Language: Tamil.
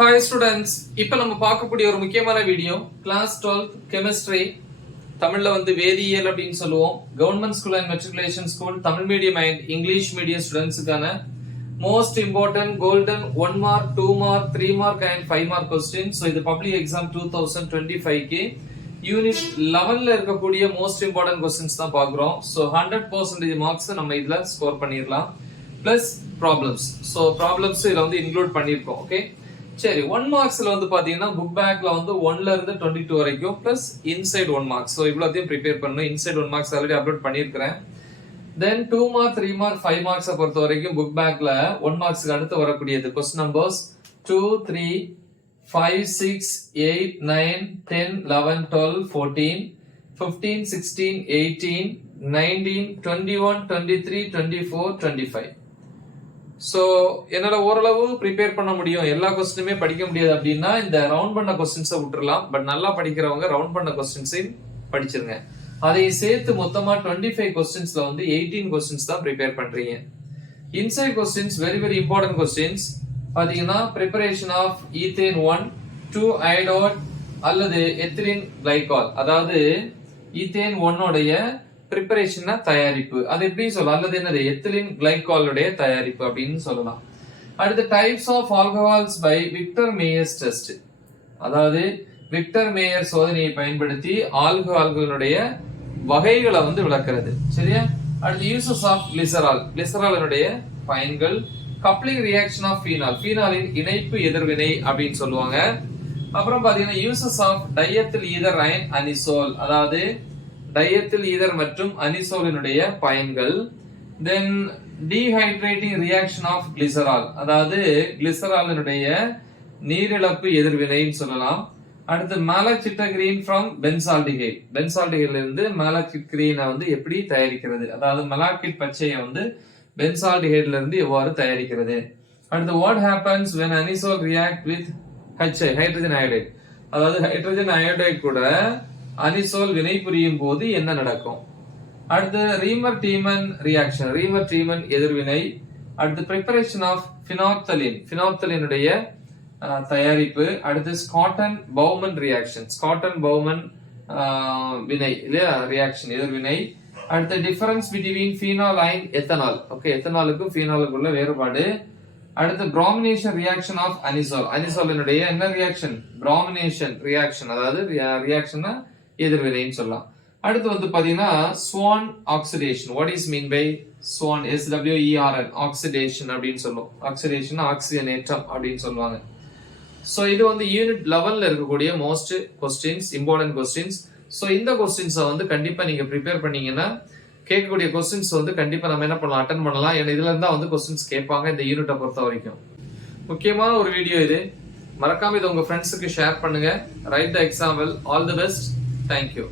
ஹாய் ஸ்டூடெண்ட்ஸ், இப்போ நம்ம பார்க்கக்கூடிய ஒரு முக்கியமான வீடியோ கிளாஸ் 12 கெமிஸ்ட்ரி, தமிழ்ல வந்து வேதியியல் அப்படின்னு சொல்லுவோம். Government school and matriculation school, Tamil medium and English medium ஸ்டூடெண்ட்ஸுக்கான most important golden 1 mark 2 mark 3 mark and 5 mark question. So இது பப்ளிக் எக்ஸாம் 2025க்கு யூனிட் 11ல இருக்கக்கூடிய மோஸ்ட் இம்பார்ட்டன்ட் கொஸ்டின்ஸ் தான் பார்க்குறோம். ஸோ 100% மார்க்ஸ் நம்ம இதுல ஸ்கோர் பண்ணிடலாம். Plus problems. ஸோ ப்ராப்ளம்ஸ் இதுல வந்து இன்க்ளூட் பண்ணியிருக்கோம். ஓகே, சரி. 1 மார்க்ஸ்ல வந்து பாத்தீங்கன்னா புக் பேக்ல வந்து 1ல இருந்து 22 வரைக்கும் பிளஸ் இன்சைட் 1 மார்க்ஸ். ஸோ இவ்வளோத்தையும் ப்ரிப்பேர் பண்ணணும். இன்சைட் 1 மார்க்ஸ் ஆல்ரெடி அப்லோட் பண்ணியிருக்கிறேன். தென் 2 மார்க் 3 மார்க் 5 மார்க்ஸை பொறுத்த வரைக்கும் புக் பேக்ல 1 மார்க்ஸ்க்கு அடுத்து வரக்கூடியது கொஸ்டின் நம்பர்ஸ் 2, 3, 5, 6, 8, 9, 10, 11, 12, 14, 15, 16, 18, 19, 21, 23, 24, 25. சோ என்னால ஓரளவு ப்ரிப்பேர் பண்ண முடியும். எல்லா கொஸ்டினுமே படிக்க முடியாது அப்படின்னா இந்த ரவுண்ட் பண்ண கொஸ்டின்ஸை விட்டுறலாம். பட் நல்லா படிக்கிறவங்க ரவுண்ட் பண்ண கொஸ்டின்ஸையும் படிச்சிருங்க. அதை சேர்த்து மொத்தமா 25 கொஸ்டின்ஸ்ல வந்து 18 கொஸ்டின்ஸ் தான் ப்ரிப்பேர் பண்றீங்க. Inside questions very very important questions. பாத்தீங்கன்னா ப்ரிப்பரேஷன் ஆஃப் ஈத்தேன் 1, 2 அயோடைட் அல்லது எத்திலீன் கிளைகால், அதாவது ஈத்தேன் 1 உடைய பிரிப்பரேஷன் தயாரிப்பு, அது எப்படி சொல்லலாம், அல்லது என்னது எத்திலீன் கிளைகாலுடைய தயாரிப்பு அப்படின்னு சொல்லலாம். அடுத்து types of alcohols by Victor Meyers test, அதாவது விக்டர் மேயர் சோதனையை பயன்படுத்தி ஆல்கஹால்களுடைய வகைகளை வந்து விளக்குறது. சரியா? அடுத்து யூசஸ் ஆஃப் கிளிசரால், கிளிசராலினுடைய பயன்கள். கப்ளிங் ரியாக்ஷன் ஆஃப் ஃபீனால், ஃபீனாலின் இணைப்பு எதிர்வினை அப்படின்னு சொல்லுவாங்க. அப்புறம் பாத்தீங்கன்னா யூசஸ் ஆஃப் டையத்தில் ஈதர் அயன் அனிசோல், அதாவது டையத்தில் ஈதர் மற்றும் அனிசோலினுடைய பயன்கள். தென் டீஹைட்ரேட்டிங் ரியாக்ஷன் ஆஃப் கிளிசரால், அதாவது கிளிசராலினுடைய நீரிழப்பு எதிர்வினைன்னு சொல்லலாம். அடுத்து மேலோசிட்டோகிரீன் ஃப்ரம் பென்சால்டிஹைட், பென்சால்டிஹைட்ல இருந்து மேலோசிட்டோகிரீனை வந்து எப்படி தயாரிக்கிறது, அதாவது மெலாக்கிட் பச்சையை வந்து பென்சால்டிஹைட்ல இருந்து எவ்வாறு தயாரிக்கிறது. அடுத்து what happens when anisole react with HI, hydrogen iodide, அதாவது ஹைட்ரஜன் அயோடைட் கூட அனிசோல் வினை புரியும் போது என்ன நடக்கும். அடுத்து Reimer Tiemann reaction, Reimer Tiemann எதிர்வினை. அடுத்து பிரிப்பரேஷன் ஆஃப் பினாப்தலின், பினாப்தலினுடைய தயாரிப்பு. அடுத்து Schotten Baumann reaction, Schotten Baumann வினை இல்லையா, ரியாக்ஷன் எதிர்வினை. அடுத்து difference between phenol and ethanol, okay, எத்தனாலுக்கும் ஃபீனாலுக்குள்ள வேறுபாடு. அடுத்து பிராமினேஷன் ரியாக்ஷன் ஆஃப் அனிசோல், அனிசோலினுடைய என்ன ரியாக்ஷன், பிராமினேஷன் ரியாக்ஷன், அதாவது ரியாக்ஷன் எதிர்வினைன்னு சொல்லலாம். அடுத்து வந்து பாத்தீங்கன்னா Swern oxidation, what is mean by Swern, SWERN oxidation அப்படின்னு சொல்லுவோம். ஆக்சிடேஷன் ஆக்சிஜனேற்றம் அப்படின்னு சொல்லுவாங்க. சோ இது வந்து யூனிட் 11ல இருக்கக்கூடிய most questions, important questions. So இந்த கொஸ்டின்ஸை வந்து கண்டிப்பா நீங்க ப்ரிப்பேர் பண்ணீங்கன்னா கேட்கக்கூடிய கொஸ்டின்ஸ் வந்து கண்டிப்பா நம்ம என்ன பண்ணலாம், அட்டன் பண்ணலாம். ஏன்னா இதுல இருந்தா வந்து கொஸ்டின்ஸ் கேட்பாங்க இந்த யூனிட்டை பொறுத்த வரைக்கும். முக்கியமான ஒரு வீடியோ இது, மறக்காம இதை உங்க ஃப்ரெண்ட்ஸுக்கு ஷேர் பண்ணுங்க. Right the example. All the best. Thank you.